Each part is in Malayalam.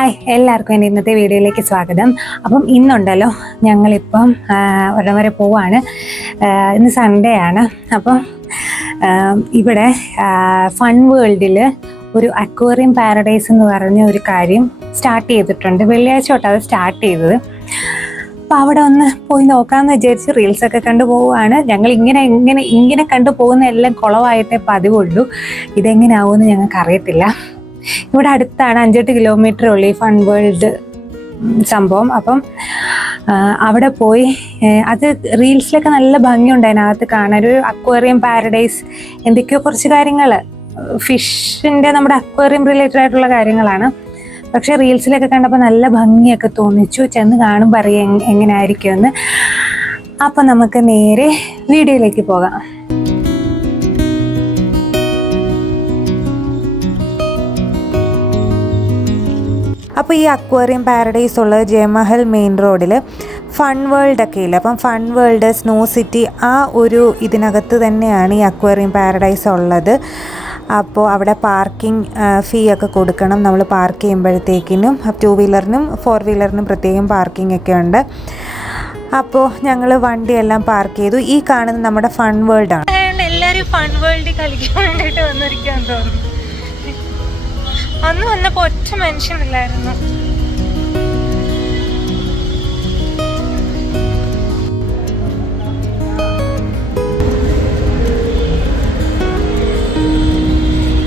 ഹായ്, എല്ലാവർക്കും എൻ്റെ ഇന്നത്തെ വീഡിയോയിലേക്ക് സ്വാഗതം. അപ്പം ഇന്നുണ്ടല്ലോ ഞങ്ങളിപ്പം ഒരിടം വരെ പോവാണ്. ഇന്ന് സൺഡേ ആണ്. അപ്പം ഇവിടെ ഫൺ വേൾഡിൽ ഒരു അക്വേറിയം പാരഡൈസ് എന്ന് പറഞ്ഞ ഒരു കാര്യം സ്റ്റാർട്ട് ചെയ്തിട്ടുണ്ട്. വെള്ളിയാഴ്ച തൊട്ട് അത് സ്റ്റാർട്ട് ചെയ്തത്. അപ്പോൾ അവിടെ ഒന്ന് പോയി നോക്കാമെന്ന് വിചാരിച്ച് റീൽസൊക്കെ കണ്ടു പോവുകയാണ്. ഞങ്ങൾ ഇങ്ങനെ കണ്ടു പോകുന്ന എല്ലാം കുളമായിട്ടേ പതിവുള്ളൂ. ഇതെങ്ങനെയാവുമെന്ന് ഞങ്ങൾക്ക് അറിയത്തില്ല. ഇവിടെ അടുത്താണ്, 5-8 കിലോമീറ്റർ ഉള്ളു ഈ ഫൺ വേൾഡ് സംഭവം. അപ്പം അവിടെ പോയി അത് റീൽസിലൊക്കെ നല്ല ഭംഗിയുണ്ട് അതിനകത്ത് കാണാൻ. ഒരു അക്വേറിയം പാരഡൈസ്, എന്തൊക്കെയോ കുറച്ച് കാര്യങ്ങൾ ഫിഷിൻ്റെ നമ്മുടെ അക്വേറിയം റിലേറ്റഡ് ആയിട്ടുള്ള കാര്യങ്ങളാണ്. പക്ഷേ റീൽസിലൊക്കെ കണ്ടപ്പോൾ നല്ല ഭംഗിയൊക്കെ തോന്നിച്ചു. ചെന്ന് കാണുമ്പോൾ അറിയാം എങ്ങനെ ആയിരിക്കുമെന്ന്. അപ്പം നമുക്ക് നേരെ വീഡിയോയിലേക്ക് പോകാം. അപ്പോൾ ഈ അക്വേറിയം പാരഡൈസ് ഉള്ളത് ജയമഹൽ മെയിൻ റോഡിൽ ഫൺ വേൾഡ് ഒക്കെ ഇല്ല. അപ്പം ഫൺ വേൾഡ്, സ്നോ സിറ്റി, ആ ഒരു ഇതിനകത്ത് തന്നെയാണ് ഈ അക്വേറിയം പാരഡൈസ് ഉള്ളത്. അപ്പോൾ അവിടെ പാർക്കിംഗ് ഫീ ഒക്കെ കൊടുക്കണം നമ്മൾ പാർക്ക് ചെയ്യുമ്പോഴത്തേക്കിനും. 2 വീലറിനും 4 വീലറിനും പ്രത്യേകം പാർക്കിംഗ് ഒക്കെ ഉണ്ട്. അപ്പോൾ ഞങ്ങൾ വണ്ടിയെല്ലാം പാർക്ക് ചെയ്തു. ഈ കാണുന്നത് നമ്മുടെ ഫൺ വേൾഡ് ആണ്. എല്ലാവരും ഫൺ വേൾഡിൽ കളിക്കാൻ വേണ്ടിയിട്ട് വന്നിരിക്കാൻ തോന്നുന്നു. അന്ന് വന്നപ്പോൾ ഒറ്റ മനുഷ്യനില്ലായിരുന്നു.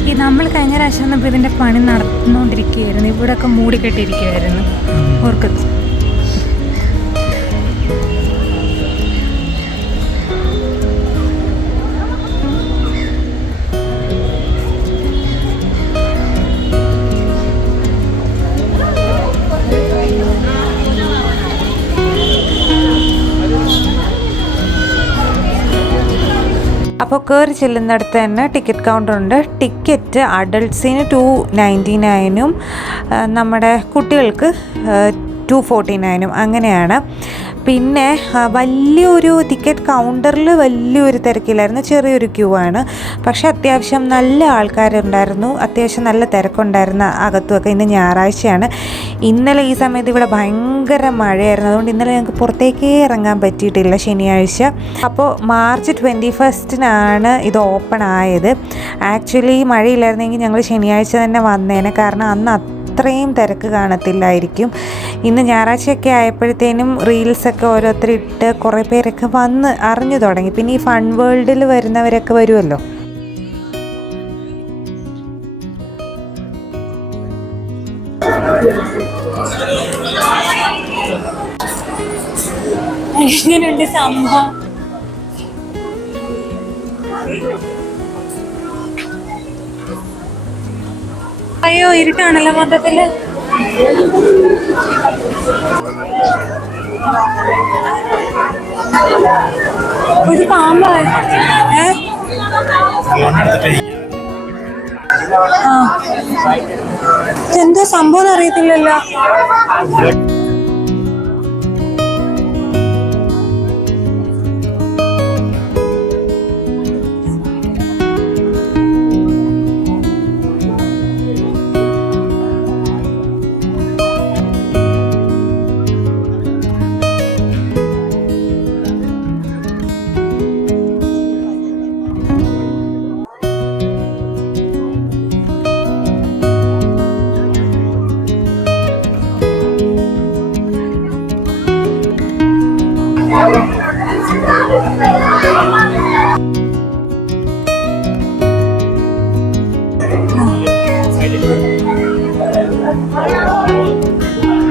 ഈ നമ്മൾ കഴിഞ്ഞ പ്രാവശ്യം വന്നപ്പോൾ ഇതിൻ്റെ പണി നടന്നുകൊണ്ടിരിക്കുകയായിരുന്നു. ഇവിടെയൊക്കെ മൂടിക്കെട്ടിയിരിക്കുകയായിരുന്നു. ഓർക്കും അപ്പോൾ കയറി ചെല്ലുന്നിടത്ത് തന്നെ ടിക്കറ്റ് കൗണ്ടറുണ്ട്. ടിക്കറ്റ് അഡൾട്ട്സിന് 299 നമ്മുടെ കുട്ടികൾക്ക് 249 അങ്ങനെയാണ്. പിന്നെ വലിയൊരു ടിക്കറ്റ് കൗണ്ടറിൽ വലിയൊരു തിരക്കില്ലായിരുന്നു, ചെറിയൊരു ക്യൂ ആണ്. പക്ഷേ അത്യാവശ്യം നല്ല ആൾക്കാരുണ്ടായിരുന്നു, അത്യാവശ്യം നല്ല തിരക്കുണ്ടായിരുന്ന അകത്തുമൊക്കെ. ഇന്ന് ഞായറാഴ്ചയാണ്. ഇന്നലെ ഈ സമയത്ത് ഇവിടെ ഭയങ്കര മഴയായിരുന്നു. അതുകൊണ്ട് ഇന്നലെ ഞങ്ങൾക്ക് പുറത്തേക്കേ ഇറങ്ങാൻ പറ്റിയിട്ടില്ല ശനിയാഴ്ച. അപ്പോൾ മാർച്ച് 21 ഇത് ഓപ്പൺ ആയത്. ആക്ച്വലി മഴയില്ലായിരുന്നെങ്കിൽ ഞങ്ങൾ ശനിയാഴ്ച തന്നെ വന്നേനെ, കാരണം അന്ന് അത്രയും തിരക്ക് കാണത്തില്ലായിരിക്കും. ഇന്ന് ഞായറാഴ്ചയൊക്കെ ആയപ്പോഴത്തേനും റീൽസൊക്കെ ഓരോരുത്തരിട്ട് കുറേ പേരൊക്കെ വന്ന് അറിഞ്ഞു തുടങ്ങി. പിന്നെ ഈ ഫൺ വേൾഡിൽ വരുന്നവരൊക്കെ വരുമല്ലോ. എങ്ങനെയുണ്ട് സംഭവം? അയ്യോ, ഇരുട്ടാണല്ലോ മൊത്തത്തില്. ഒരു പാമ്പ് എന്താ സംഭവം അറിയത്തില്ലല്ലോ.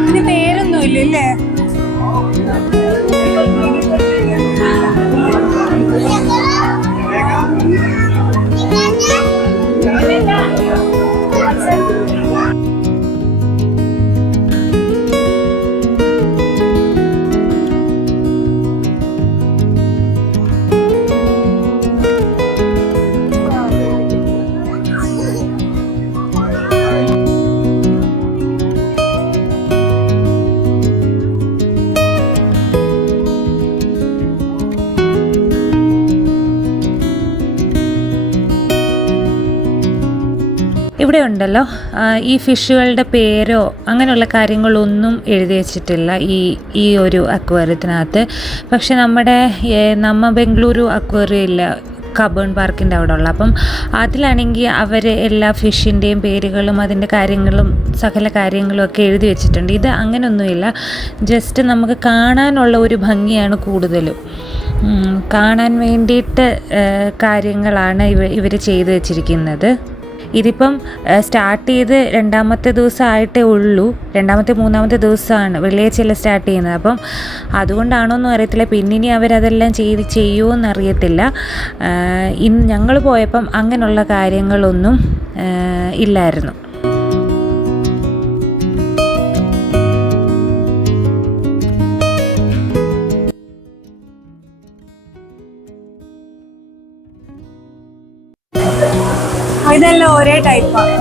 ഇതിന് പേരൊന്നും ഇല്ലല്ലേ? ഇവിടെ ഉണ്ടല്ലോ ഈ ഫിഷുകളുടെ പേരോ അങ്ങനെയുള്ള കാര്യങ്ങളൊന്നും എഴുതി വെച്ചിട്ടില്ല ഈ ഒരു അക്വേറിയത്തിനകത്ത്. പക്ഷെ നമ്മുടെ ബംഗളൂരു അക്വേറിയം ഇല്ല, കബേൺ പാർക്കിൻ്റെ അവിടെ ഉള്ള, അപ്പം അതിലാണെങ്കിൽ അവർ എല്ലാ ഫിഷിൻ്റെയും പേരുകളും അതിൻ്റെ കാര്യങ്ങളും സകല കാര്യങ്ങളും ഒക്കെ എഴുതി വെച്ചിട്ടുണ്ട്. ഇത് അങ്ങനെയൊന്നുമില്ല, ജസ്റ്റ് നമുക്ക് കാണാനുള്ള ഒരു ഭംഗിയാണ് കൂടുതലും, കാണാൻ വേണ്ടിയിട്ട് കാര്യങ്ങളാണ് ഇവർ ചെയ്തു വെച്ചിരിക്കുന്നത്. ഇതിപ്പം സ്റ്റാർട്ട് ചെയ്ത് 2-ാമത്തെ ദിവസമായിട്ടേ ഉള്ളൂ, 2-ാമത്തെ ദിവസമാണ്, വെള്ളിയാഴ്ചയല്ല സ്റ്റാർട്ട് ചെയ്യുന്നത്. അപ്പം അതുകൊണ്ടാണോന്നും അറിയത്തില്ല, പിന്നിനി അവരതെല്ലാം ചെയ്യുമോ എന്നറിയത്തില്ല. ഇന്ന് ഞങ്ങൾ പോയപ്പം അങ്ങനെയുള്ള കാര്യങ്ങളൊന്നും ഇല്ലായിരുന്നു. ഇതെല്ലാം ഒരേ ടൈപ്പാണ്.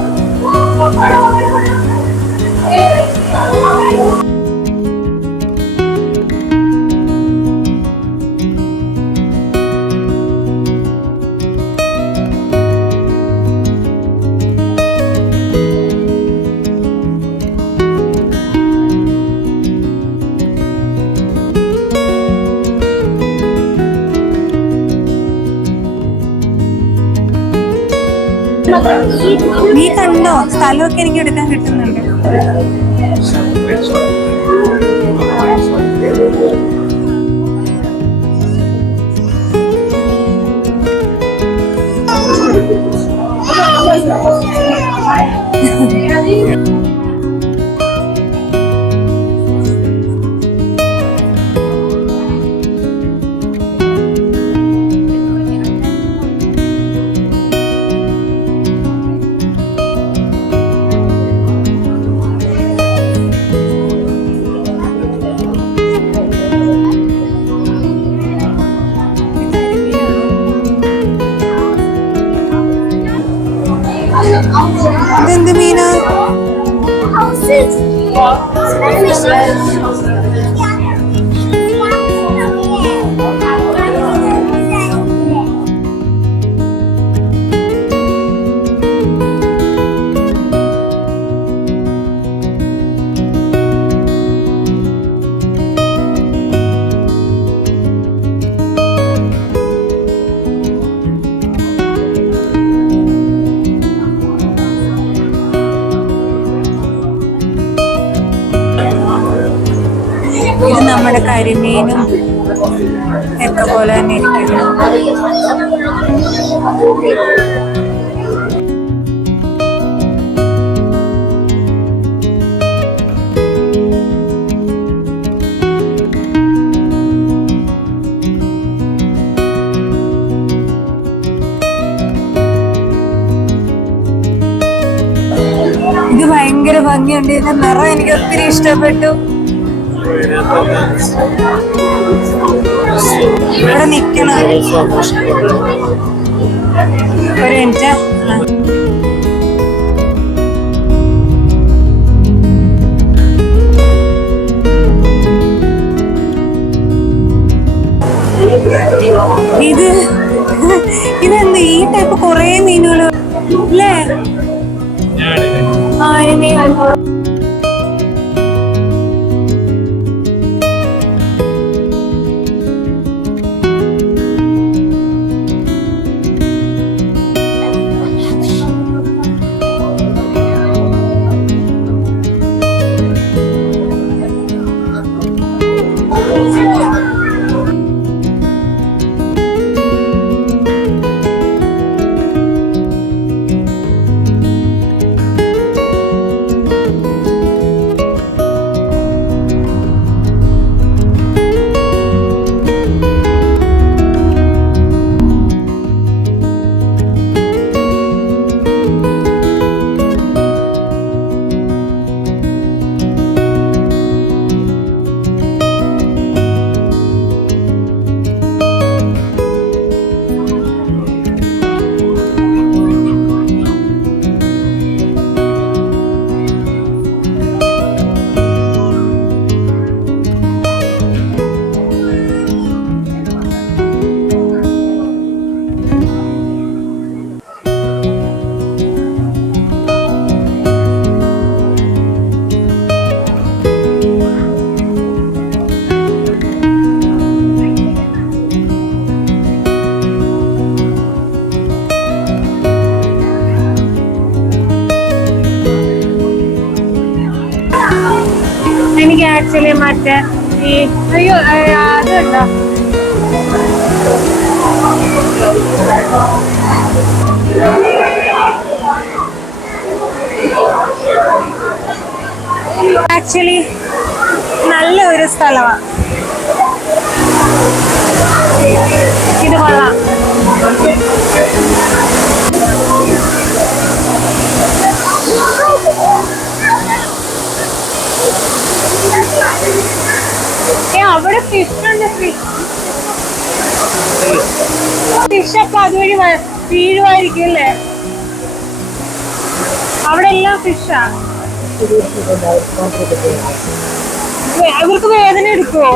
നീ കണ്ടോ? സ്ഥലമൊക്കെ എനിക്ക് എടുക്കാൻ കിട്ടുന്നുണ്ട്. ഇതെന്ത് മീനാ? ഇത് നമ്മുടെ കരിമീനും ഒക്കെ പോലെ തന്നെ ഇരിക്കുന്നു. ഇത് ഭയങ്കര ഭംഗിയുണ്ട്, ഇതിന്റെ നിറം എനിക്ക് ഒത്തിരി ഇഷ്ടപ്പെട്ടു. ഇവിടെ നിക്കണം ഒരു മിനിറ്റ്. ഇതെന്ത് ഈ ടൈപ്പ് കൊറേ മീനുകൾ അല്ലേ? ആക്ച്വലി മറ്റേ ഈ അയ്യോ അതുണ്ടോ ആക്ച്വലി നല്ലൊരു സ്ഥലമാണ് ഇത്. കൊള്ളാം. അവിടെ ഫിഷുണ്ട്. ഫിഷൊക്കെ അതുവഴി വീഴുമായിരിക്കും അല്ലേ? അവിടെ എല്ലാം ഫിഷാ. ഇവർക്ക് വേദന എടുക്കുവോ?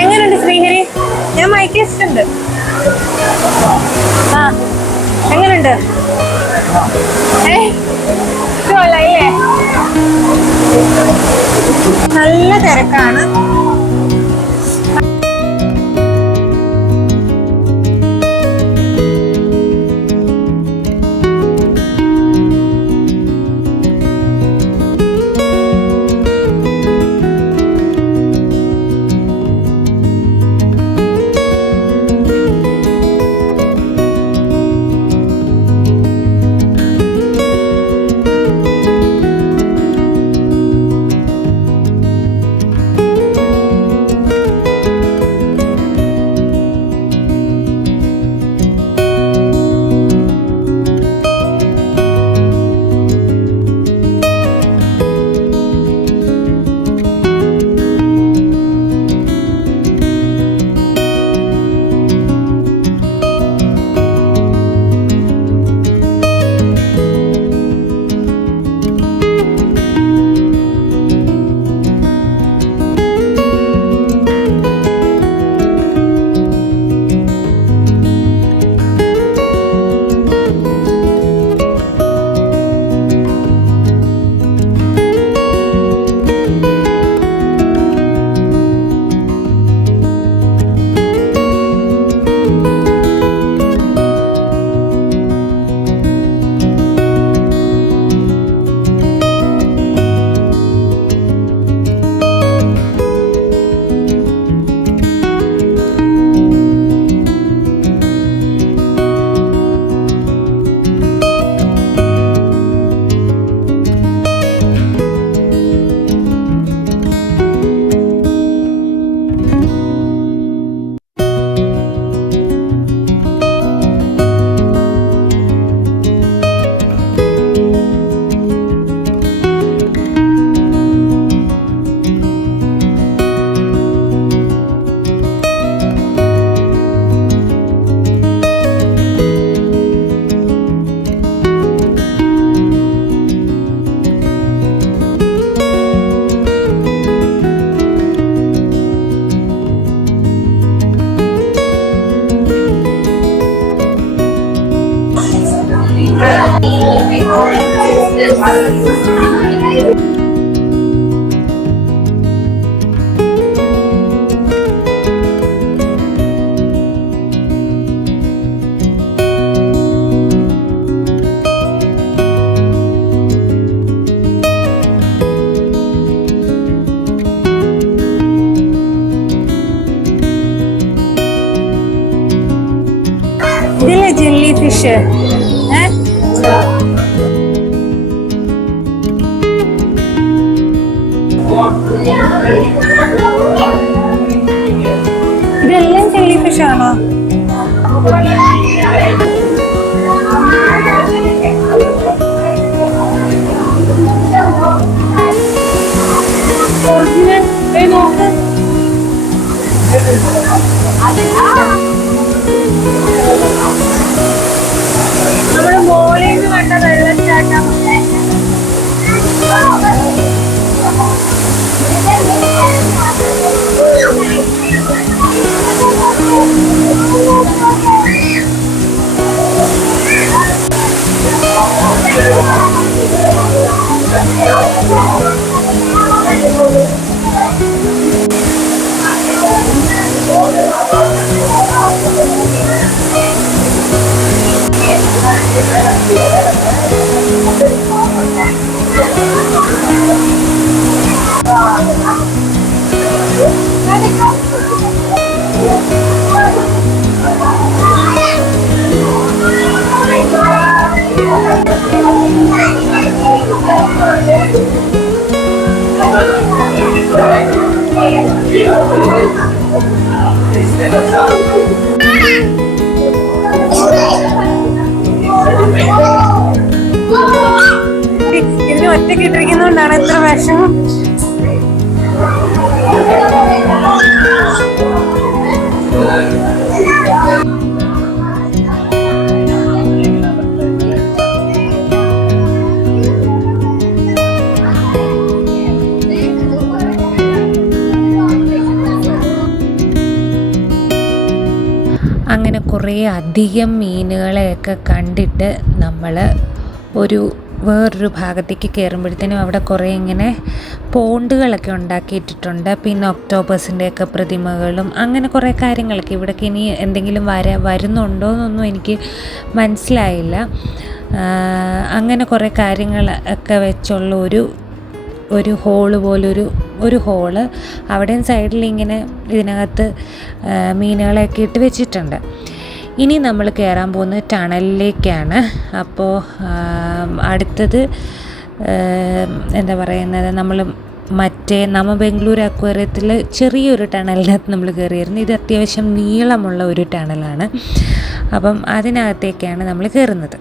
എങ്ങനെയുണ്ട് ശ്രീഹരി? ഞാൻ മൈക്കേസ്റ്റുണ്ട്. ആ എങ്ങനെയുണ്ട്? ഇല്ലേ? നല്ല തിരക്കാണ്. ഇതിലെ ജെല്ലി ഫിഷ് ഇതെല്ലാം ജെല്ലി ഫിഷ് ആണോ? നമ്മുടെ മോളിൽ നിന്ന് കണ്ട വെള്ളച്ചാട്ടം. ഇതിന് ഒറ്റയ്ക്ക് ഇട്ടിരിക്കുന്നോണ്ടാണ് എത്ര വിഷമം. അങ്ങനെ കുറേ അധികം മീനുകളെയൊക്കെ കണ്ടിട്ട് നമ്മൾ വേറൊരു ഭാഗത്തേക്ക് കയറുമ്പോഴത്തേനും അവിടെ കുറേ ഇങ്ങനെ പോണ്ടുകളൊക്കെ ഉണ്ടാക്കിയിട്ടിട്ടുണ്ട്. പിന്നെ ഒക്ടോബസിൻ്റെയൊക്കെ പ്രതിമകളും അങ്ങനെ കുറേ കാര്യങ്ങളൊക്കെ. ഇവിടേക്ക് ഇനി എന്തെങ്കിലും വരുന്നുണ്ടോ എന്നൊന്നും എനിക്ക് മനസ്സിലായില്ല. അങ്ങനെ കുറേ കാര്യങ്ങളൊക്കെ വെച്ചുള്ള ഒരു ഹോള് പോലൊരു ഹോള് അവിടെയും സൈഡിൽ ഇങ്ങനെ ഇതിനകത്ത് മീനുകളെയൊക്കെ ഇട്ട് വെച്ചിട്ടുണ്ട്. ഇനി നമ്മൾ കയറാൻ പോകുന്നത് ടണലിലേക്കാണ്. അപ്പോൾ അടുത്തത് എന്താ പറയുന്നത്, നമ്മൾ ബംഗളൂരു അക്വേറിയത്തിൽ ചെറിയൊരു ടണലിനകത്ത് നമ്മൾ കയറിയിരുന്നു. ഇത് അത്യാവശ്യം നീളമുള്ള ഒരു ടണലാണ്. അപ്പം അതിനകത്തേക്കാണ് നമ്മൾ കയറുന്നത്.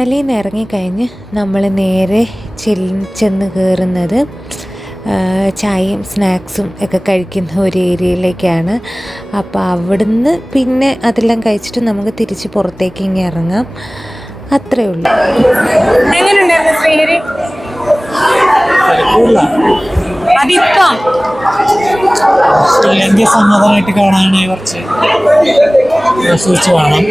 ടണലിൽ നിന്ന് ഇറങ്ങിക്കഴിഞ്ഞ് നമ്മൾ നേരെ ചെന്ന് കയറുന്നത് ചായയും സ്നാക്സും ഒക്കെ കഴിക്കുന്ന ഒരു ഏരിയയിലേക്കാണ്. അപ്പോൾ അവിടുന്ന് പിന്നെ അതെല്ലാം കഴിച്ചിട്ട് നമുക്ക് തിരിച്ച് പുറത്തേക്ക് ഇങ്ങനെ ഇറങ്ങാം. അത്രേ ഉള്ളൂ. അതിപ്പം ശ്രീലങ്ക സമാധാനമായിട്ട് കാണാനായി കുറച്ച് ആസ്വദിച്ച് കാണാം.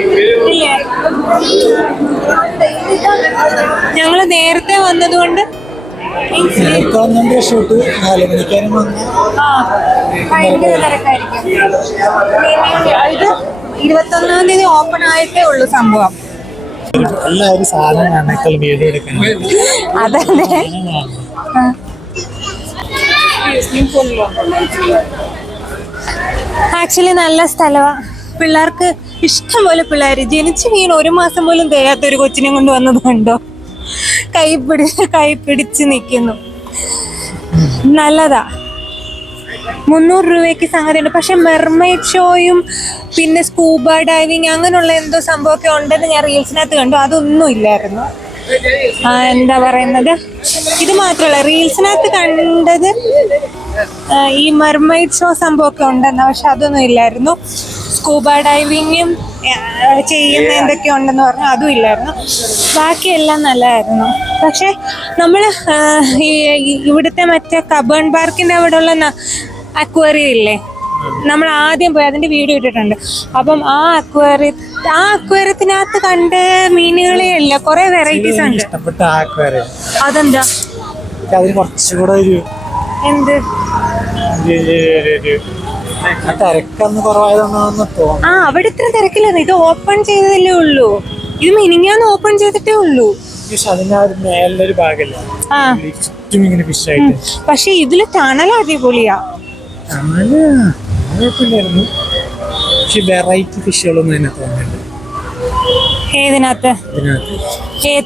ഞങ്ങൾ നേരത്തെ വന്നതുകൊണ്ട് ഷൂട്ട് 4 മണിക്കാരും വന്ന് ഭയങ്കര തിരക്കായിരിക്കും. ഇത് 21-ാം തീയതി ഓപ്പൺ ആയിട്ടേ ഉള്ളൂ സംഭവം. എല്ലാവരും സാധനം കാണാൻ വീഡിയോ എടുക്കണം. അതന്നെ. ആക്ച്വലി നല്ല സ്ഥലമാണ്. പിള്ളേർക്ക് ഇഷ്ടം പോലെ പിള്ളേർ ജനിച്ചു വീണ് 1 മാസം പോലും തികയാത്തൊരു കൊച്ചിനെ കൊണ്ട് വന്നത് കണ്ടോ? കൈ പിടിച്ച് നിൽക്കുന്നു. നല്ലതാ. 300 രൂപയ്ക്ക് സംഗതിയുണ്ട്. പക്ഷെ മെർമെയ്ഡ് ഷോയും പിന്നെ സ്കൂബ ഡൈവിങ് അങ്ങനെയുള്ള എന്തോ സംഭവമൊക്കെ ഉണ്ടെന്ന് ഞാൻ റീൽസിനകത്ത് കണ്ടു. അതൊന്നും ഇല്ലായിരുന്നു. എന്താ പറയുന്നത്, ഇത് മാത്രമല്ല റീൽസിനകത്ത് കണ്ടത് ഈ മെർമെയ്ഡ് ഷോ സംഭവമൊക്കെ ഉണ്ടെന്ന്. പക്ഷെ അതൊന്നും ഇല്ലായിരുന്നു. സ്കൂബ ഡൈവിങ്ങും ചെയ്യുന്ന എന്തൊക്കെ ഉണ്ടെന്ന് പറഞ്ഞു, അതും ഇല്ലായിരുന്നു. ബാക്കിയെല്ലാം നല്ലതായിരുന്നു. പക്ഷെ നമ്മൾ ഇവിടുത്തെ മറ്റേ കബേൺ പാർക്കിൻ്റെ അവിടെ ഉള്ള അക്വേറിയം ഇല്ലേ, നമ്മൾ ആദ്യം പോയി അതിൻ്റെ വീഡിയോ ഇട്ടിട്ടുണ്ട്. അപ്പം ആ അക്വേറിയത്തിനകത്ത് കണ്ട മീനുകളെ അല്ല, കുറെ വെറൈറ്റീസ് ഉണ്ട്. അതെന്താ കുറച്ചുകൂടെ എന്ത് തിരക്കൊന്ന് കുറവായതെന്ന് തോന്നുന്നു. അവിടെ ഇത്ര തിരക്കില്ലായിരുന്നു. ഇത് ഓപ്പൺ ചെയ്തതല്ലേ ഉള്ളൂ. ഇത് മിനിങ്ങാന്ന് ഓപ്പൺ ചെയ്തിട്ടേ ഉള്ളൂ. മേലൊരു ഭാഗമല്ല ചുറ്റും ഇങ്ങനെ ഫിഷായിട്ട്. പക്ഷെ ഇതില് ടണൽ അടിപൊളിയാ. കുഴപ്പമില്ലായിരുന്നു. പക്ഷെ വെറൈറ്റി ഫിഷുകളൊന്നും അതിനകത്ത് വന്നിട്ടുണ്ട്. ഏതിനകത്ത്?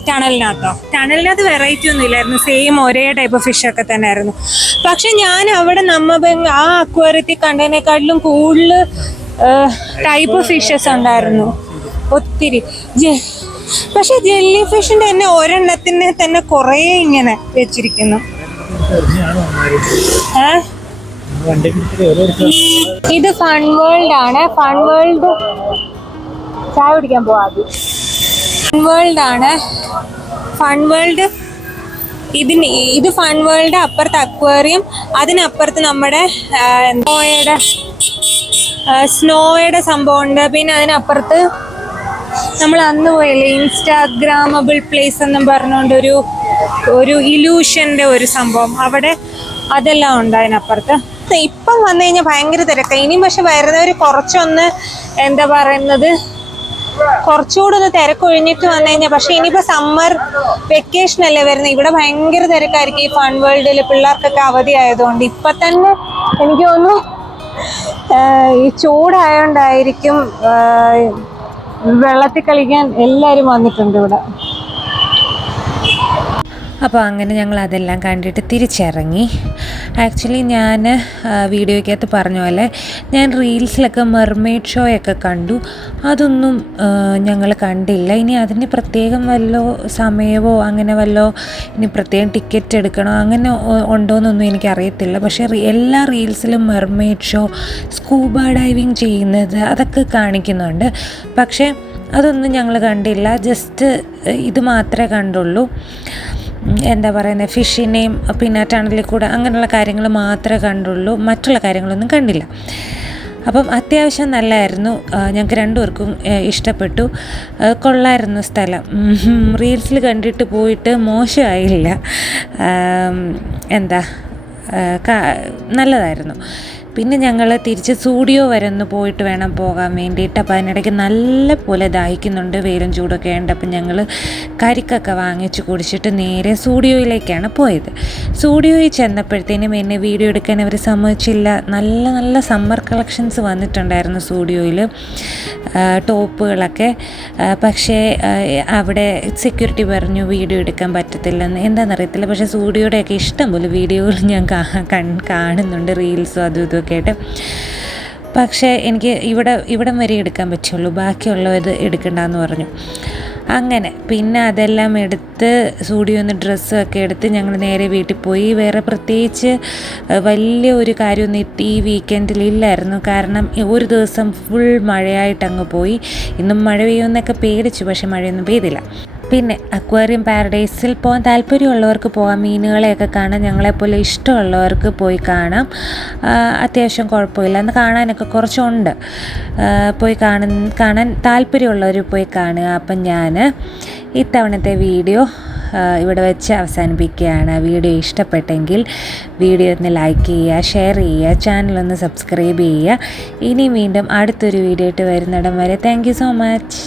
ടണലിനകത്തോ? ടണലിനകത്ത് വെറൈറ്റി ഒന്നും ഇല്ലായിരുന്നു. സെയിം ഒരേ ടൈപ്പ് ഫിഷ് ഒക്കെ തന്നെ ആയിരുന്നു. പക്ഷെ ഞാൻ അവിടെ ആ അക്വേറിയത്തിൽ കണ്ടതിനേക്കാട്ടിലും കൂടുതൽ ടൈപ്പ് ഫിഷസ് ഉണ്ടായിരുന്നു ഒത്തിരി. പക്ഷെ ജെല്ലി ഫിഷിന്റെ തന്നെ ഒരെണ്ണത്തിന് തന്നെ കുറേ ഇങ്ങനെ വെച്ചിരിക്കുന്നു. ഇത് ഫൺ വേൾഡ് ആണ്. ഫൺ വേൾഡ് ചായ കുടിക്കാൻ പോവാം. ഫൺ വേൾഡ് ആണ്. ഫൺ വേൾഡ് ഇത് ഫൺ വേൾഡ്. അപ്പുറത്ത് അക്വേറിയം, അതിനപ്പുറത്ത് നമ്മുടെ സ്നോയുടെ സംഭവം ഉണ്ട്. പിന്നെ അതിനപ്പുറത്ത് നമ്മൾ അന്ന് പോയില്ലേ ഇൻസ്റ്റാഗ്രാമബിൾ പ്ലേസ് എന്നും പറഞ്ഞുകൊണ്ട് ഒരു ഇലൂഷന്റെ ഒരു സംഭവം, അവിടെ അതെല്ലാം ഉണ്ട് അതിനപ്പുറത്ത്. ഇപ്പം വന്നു കഴിഞ്ഞാൽ ഭയങ്കര തിരക്കാണ്. ഇനിയും പക്ഷെ വരുന്നവർ കുറച്ചൊന്ന് എന്താ പറയുന്നത്, കുറച്ചുകൂടെ ഒന്ന് തിരക്കൊഴിഞ്ഞിട്ട് വന്നു കഴിഞ്ഞാൽ. പക്ഷെ ഇനിയിപ്പോൾ സമ്മർ വെക്കേഷൻ അല്ലേ വരുന്നത്, ഇവിടെ ഭയങ്കര തിരക്കായിരിക്കും ഈ ഫൺ വേൾഡിൽ. പിള്ളേർക്കൊക്കെ അവധി ആയതുകൊണ്ട് ഇപ്പം തന്നെ എനിക്ക് തോന്നുന്നു ഈ ചൂടായോണ്ടായിരിക്കും വെള്ളത്തിൽ കളിക്കാൻ എല്ലാവരും വന്നിട്ടുണ്ട് ഇവിടെ. അപ്പോൾ അങ്ങനെ ഞങ്ങൾ അതെല്ലാം കണ്ടിട്ട് തിരിച്ചിറങ്ങി. ആക്ച്വലി ഞാൻ വീഡിയോയ്ക്കകത്ത് പറഞ്ഞ പോലെ ഞാൻ റീൽസിലൊക്കെ മെർമെയ്ഡ് ഷോയൊക്കെ കണ്ടു. അതൊന്നും ഞങ്ങൾ കണ്ടില്ല. ഇനി അതിന് പ്രത്യേകം വല്ലോ സമയമോ അങ്ങനെ വല്ലോ ഇനി പ്രത്യേകം ടിക്കറ്റ് എടുക്കണോ അങ്ങനെ ഉണ്ടോയെന്നൊന്നും എനിക്കറിയത്തില്ല. പക്ഷേ എല്ലാ റീൽസിലും മെർമെയ്ഡ് ഷോ, സ്കൂബ ഡൈവിങ് ചെയ്യുന്നത് അതൊക്കെ കാണിക്കുന്നുണ്ട്. പക്ഷേ അതൊന്നും ഞങ്ങൾ കണ്ടില്ല. ജസ്റ്റ് ഇത് മാത്രമേ കണ്ടുള്ളൂ. എന്താ പറയുന്നത്, ഫിഷിനെയും പിന്നെ ടണലിൽ കൂടെ അങ്ങനെയുള്ള കാര്യങ്ങൾ മാത്രമേ കണ്ടുള്ളൂ. മറ്റുള്ള കാര്യങ്ങളൊന്നും കണ്ടില്ല. അപ്പം അത്യാവശ്യം നല്ലതായിരുന്നു. ഞങ്ങൾക്ക് രണ്ടുപേർക്കും ഇഷ്ടപ്പെട്ടു. കൊള്ളായിരുന്നു സ്ഥലം. റീൽസിൽ കണ്ടിട്ട് പോയിട്ട് മോശമായില്ല. നല്ലതായിരുന്നു. പിന്നെ ഞങ്ങൾ തിരിച്ച് സ്റ്റുഡിയോ വരെ ഒന്ന് പോയിട്ട് വേണം പോകാൻ വേണ്ടിയിട്ട്. അപ്പോൾ അതിനിടയ്ക്ക് നല്ല പോലെ ദാഹിക്കുന്നുണ്ട്, വെയിലും ചൂടൊക്കെ ഉണ്ട്. അപ്പം ഞങ്ങൾ കരിക്കൊക്കെ വാങ്ങിച്ച് കുടിച്ചിട്ട് നേരെ സ്റ്റുഡിയോയിലേക്കാണ് പോയത്. സ്റ്റുഡിയോയിൽ ചെന്നപ്പോഴത്തേനും എന്നെ വീഡിയോ എടുക്കാൻ അവർ സമ്മതിച്ചില്ല. നല്ല നല്ല സമ്മർ കളക്ഷൻസ് വന്നിട്ടുണ്ടായിരുന്നു സ്റ്റുഡിയോയിൽ, ടോപ്പുകളൊക്കെ. പക്ഷേ അവിടെ സെക്യൂരിറ്റി പറഞ്ഞു വീഡിയോ എടുക്കാൻ പറ്റത്തില്ലെന്ന്. എന്താണെന്നറിയത്തില്ല. പക്ഷേ സ്റ്റുഡിയോയുടെയൊക്കെ ഇഷ്ടംപോലെ വീഡിയോകൾ ഞാൻ കാണുന്നുണ്ട്, റീൽസും അതും ഇതും ഒക്കെ ആയിട്ട്. പക്ഷേ എനിക്ക് ഇവിടം വരെ എടുക്കാൻ പറ്റുള്ളൂ, ബാക്കിയുള്ളത് എടുക്കണ്ടെന്ന് പറഞ്ഞു. അങ്ങനെ പിന്നെ അതെല്ലാം എടുത്ത് സ്റ്റുഡിയോന്ന് ഡ്രസ്സൊക്കെ എടുത്ത് ഞങ്ങൾ നേരെ വീട്ടിൽ പോയി. വേറെ പ്രത്യേകിച്ച് വലിയ ഒരു കാര്യമൊന്നും ഈ വീക്കെൻഡിലില്ലായിരുന്നു. കാരണം ഒരു ദിവസം ഫുൾ മഴയായിട്ട് അങ്ങ് പോയി. ഇന്നും മഴ പെയ്യുമെന്നൊക്കെ പേടിച്ചു, പക്ഷെ മഴയൊന്നും പെയ്തില്ല. പിന്നെ അക്വേറിയം പാരഡൈസിൽ പോകാൻ താല്പര്യമുള്ളവർക്ക് പോകാം. മീനുകളെയൊക്കെ കാണാൻ ഞങ്ങളെപ്പോലെ ഇഷ്ടമുള്ളവർക്ക് പോയി കാണാം. അത്യാവശ്യം കുഴപ്പമില്ല, അന്ന് കാണാനൊക്കെ കുറച്ചുണ്ട്. പോയി കാണാൻ താല്പര്യമുള്ളവർ പോയി കാണുക. അപ്പം ഞാൻ ഇത്തവണത്തെ വീഡിയോ ഇവിടെ വെച്ച് അവസാനിപ്പിക്കുകയാണ്. വീഡിയോ ഇഷ്ടപ്പെട്ടെങ്കിൽ വീഡിയോ ഒന്ന് ലൈക്ക് ചെയ്യുക, ഷെയർ ചെയ്യുക, ചാനലൊന്ന് സബ്സ്ക്രൈബ് ചെയ്യുക. ഇനി വീണ്ടും അടുത്തൊരു വീഡിയോ ആയിട്ട് വരുന്നിടം വരെ താങ്ക് യു സോ മച്ച്.